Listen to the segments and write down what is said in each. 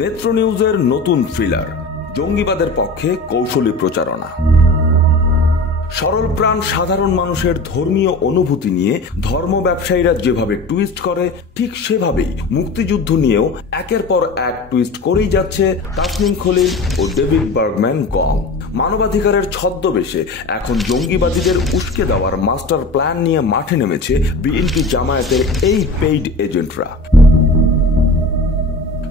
নেত্র নিউজের নতুন থ্রিলার, জঙ্গিবাদের পক্ষে কৌশলী প্রচারণা। সরলপ্রাণ সাধারণ মানুষের ধর্মীয় অনুভূতি নিয়ে ধর্ম ব্যবসায়ীরা যেভাবে টুইস্ট করে, ঠিক সেভাবেই মুক্তিযুদ্ধ নিয়েও একের পর এক টুইস্ট করেই যাচ্ছে তাসনিম খলিল ও ডেভিড বার্গম্যান গং। মানবাধিকারের ছদ্মবেশে এখন জঙ্গিবাদীদের উস্কে দেওয়ার মাস্টার প্ল্যান নিয়ে মাঠে নেমেছে বিএনপি জামায়াতের এই পেইড এজেন্টরা।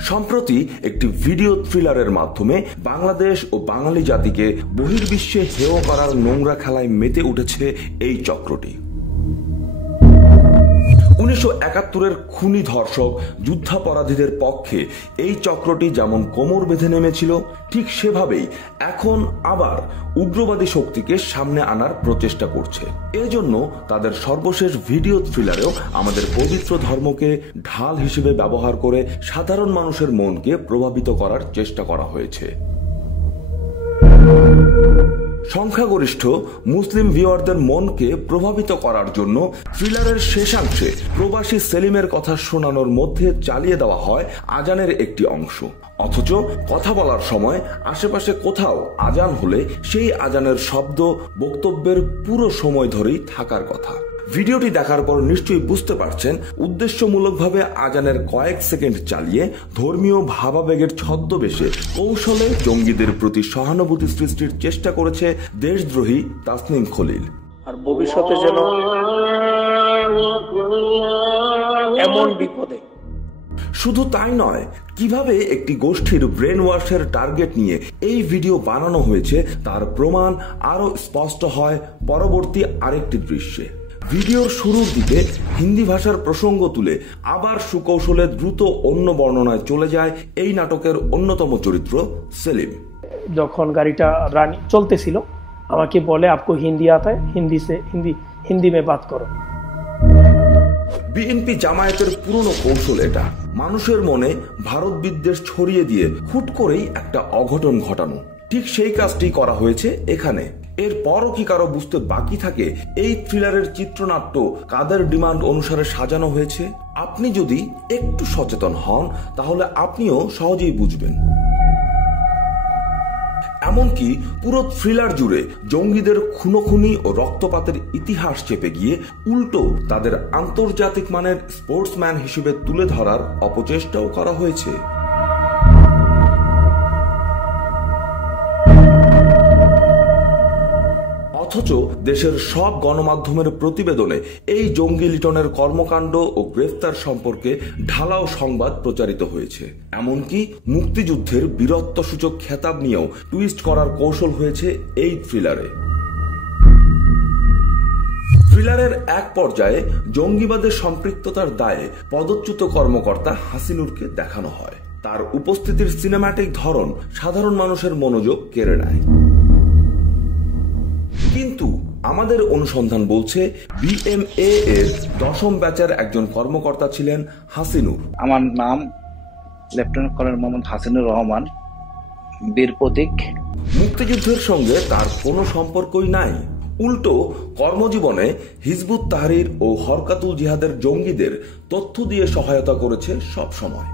সম্প্রতি একটি ভিডিও থ্রিলারের মাধ্যমে বাংলাদেশ ও বাঙালি জাতিকে বহির্বিশ্বে হেয় করার নোংরা খেলায় মেতে উঠেছে এই চক্রটি। 1971-এর খুনি ধর্ষক যুদ্ধাপরাধীদের পক্ষে এই চক্রটি যেমন কোমর বেঁধে নেমেছিল, ঠিক সেভাবেই এখন আবার উগ্রবাদী শক্তিকে সামনে আনার প্রচেষ্টা করছে। এজন্য তাদের সর্বশেষ ভিডিও থ্রিলারেও আমাদের পবিত্র ধর্মকে ঢাল হিসেবে ব্যবহার করে সাধারণ মানুষের মনকে প্রভাবিত করার চেষ্টা করা হয়েছে। সংখ্যাগরিষ্ঠ মুসলিম ভিউয়ারদের মনকে প্রভাবিত করার জন্য থ্রিলারের শেষাংশে প্রবাসী সেলিমের কথা শোনানোর মধ্যে চালিয়ে দেওয়া হয় আজানের একটি অংশ। অথচ কথা বলার সময় আশেপাশে কোথাও আজান হলে সেই আজানের শব্দ বক্তব্যের পুরো সময় ধরেই থাকার কথা। ভিডিওটি দেখার পর নিশ্চয়ই বুঝতে পারছেন, উদ্দেশ্যমূলকভাবে আজানের কয়েক সেকেন্ড চালিয়ে ধর্মীয় ভাবাবেগের ছদ্মবেশে কৌশলে জঙ্গিদের প্রতি সহানুভূতি সৃষ্টির চেষ্টা করেছে দেশদ্রোহী তাসনিম খলিল। আর ভবিষ্যতে যেন এমন বিপদে। শুধু তাই নয়, কিভাবে একটি গোষ্ঠীর ব্রেন ওয়াশের টার্গেট নিয়ে এই ভিডিও বানানো হয়েছে তার প্রমাণ আরো স্পষ্ট হয় পরবর্তী আরেকটি দৃশ্যে। ভিডিওর শুরুর দিকে হিন্দি ভাষার প্রসঙ্গ তুলে আবার সুকৌশলে দ্রুত অন্য বর্ণনায় চলে যায় এই নাটকের অন্যতম চরিত্র সেলিম। যখন গাড়িটা রানি চলতেছিল আমাকে বলে, আপকো হিন্দি আতা হ্যায়, হিন্দি মে বাত করো। বিএনপি জামায়াতের পুরনো কৌশল এটা, মানুষের মনে ভারত বিদ্বেষ ছড়িয়ে দিয়ে হুট করেই একটা অঘটন ঘটানো। ঠিক সেই কাজটি করা হয়েছে এখানে। এর পরও কি কারো বুঝতে বাকি থাকে এই থ্রিলারের চিত্রনাট্য কাদের ডিমান্ড অনুসারে সাজানো হয়েছে? আপনি যদি একটু সচেতন হন তাহলে আপনিও সহজেই বুঝবেন। এমনকি পুরো থ্রিলার জুড়ে জঙ্গিদের খুনোখুনি ও রক্তপাতের ইতিহাস চেপে গিয়ে উল্টো তাদের আন্তর্জাতিক মানের স্পোর্টসম্যান হিসেবে তুলে ধরার অপচেষ্টাও করা হয়েছে। অথচ দেশের সব গণমাধ্যমের প্রতিবেদনে এই জঙ্গি লিটনের কর্মকাণ্ড ও গ্রেফতার সম্পর্কে ঢালাও সংবাদ প্রচারিত হয়েছে। এমনকি মুক্তিযুদ্ধের বীরত্বসূচক খেতাব নিয়েও টুইস্ট করার কৌশল হয়েছে এই থ্রিলারে। থ্রিলারের এক পর্যায়ে জঙ্গিবাদের সম্পৃক্ততার দায়ে পদচ্যুত কর্মকর্তা হাসিনুরকে দেখানো হয়। তার উপস্থিতির সিনেম্যাটিক ধরন সাধারণ মানুষের মনোযোগ কেড়ে নেয়। কিন্তু আমাদের অনুসন্ধান বলছে বিএমএ এর 10ম ব্যাচের একজন কর্মকর্তা ছিলেন হাসিনুর। আমার নাম লেফটেন্যান্ট কর্নেল মোহাম্মদ হাসিনুর রহমান, বীর প্রতীক। মুক্তিযুদ্ধের সঙ্গে তার কোনো সম্পর্কই নাই। উল্টো কর্মজীবনে হিজবুত তাহরির ও হরকাতুল জিহাদের জঙ্গিদের তথ্য দিয়ে সহায়তা করেছে সব সময়।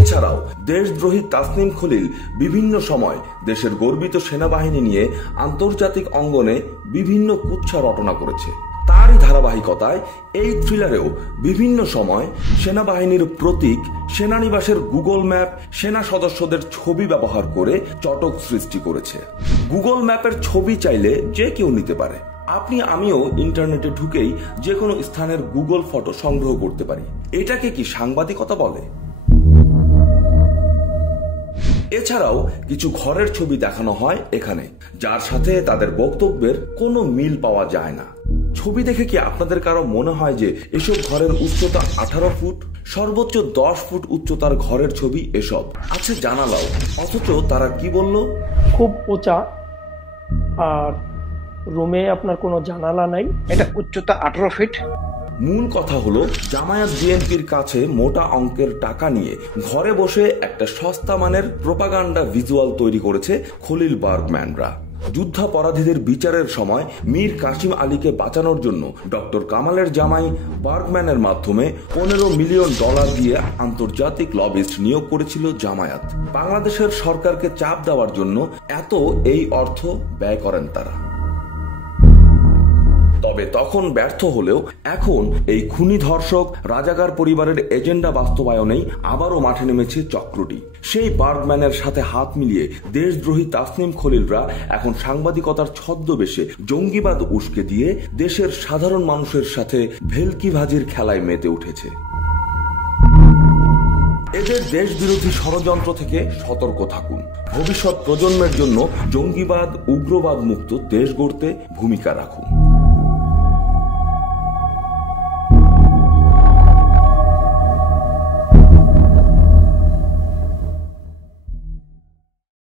এছাড়াও দেশদ্রোহী তাসনিম খলিল বিভিন্ন সময় দেশের গর্বিত সেনাবাহিনী নিয়ে আন্তর্জাতিক অঙ্গনে বিভিন্ন কুৎসা রটনা করেছে। তারই ধারাবাহিকতায় এই থ্রিলারেও বিভিন্ন সময় সেনাবাহিনীর প্রতীক, সেনানিবাসের গুগল ম্যাপ, সেনা সদস্যদের ছবি ব্যবহার করে চটক সৃষ্টি করেছে। গুগল ম্যাপের ছবি চাইলে যে কেউ নিতে পারে। আপনি আমিও ইন্টারনেটে ঢুকেই যে কোনো স্থানের গুগল ফটো সংগ্রহ করতে পারি। এটাকে কি সাংবাদিকতা বলে? এছাড়াও কিছু ঘরের ছবি দেখানো হয় এখানে, যার সাথে তাদের বক্তব্যের কোনো মিল পাওয়া যায় না। ছবি দেখে কি আপনাদের কারো মনে হয় যে এসব ঘরের উচ্চতা 18 ফুট? সর্বোচ্চ 10 ফুট উচ্চতার ঘরের ছবি এসব। আছে জানালাও, অথচ তারা কি বলল? খুব উঁচা, আর রুমে আপনার কোনো জানালা নাই। এটা উচ্চতা 18 ফিট। মূল কথা হলো, জামায়াত বিএনপির কাছে মোটা অঙ্কের টাকা নিয়ে ঘরে বসে একটা সস্তা মানের প্রোপাগান্ডা ভিজুয়াল তৈরি করেছে খলিল বার্গম্যানরা। যুদ্ধাপরাধীদের বিচারের সময় মীর কাসিম আলীকে বাঁচানোর জন্য ডক্টর কামালের জামাই বার্গম্যানের মাধ্যমে $15 মিলিয়ন দিয়ে আন্তর্জাতিক লবিস্ট নিয়োগ করেছিল জামায়াত। বাংলাদেশের সরকারকে চাপ দেওয়ার জন্য এই অর্থ ব্যয় করেন তারা। তবে তখন ব্যর্থ হলেও এখন এই খুনি ধর্ষক রাজাকার পরিবারের এজেন্ডা বাস্তবায়নেই আবারও মাঠে নেমেছে চক্রটি। সেই বার্গম্যানের সাথে হাত মিলিয়ে দেশদ্রোহী তাসনিম খলিলরা এখন সাংবাদিকতার ছদ্মবেশে জঙ্গিবাদ উস্কে দিয়ে দেশের সাধারণ মানুষের সাথে ভেলকিবাজির খেলায় মেতে উঠেছে। এদের দেশবিরোধী ষড়যন্ত্র থেকে সতর্ক থাকুন। ভবিষ্যৎ প্রজন্মের জন্য জঙ্গিবাদ উগ্রবাদ মুক্ত দেশ গড়তে ভূমিকা রাখুন।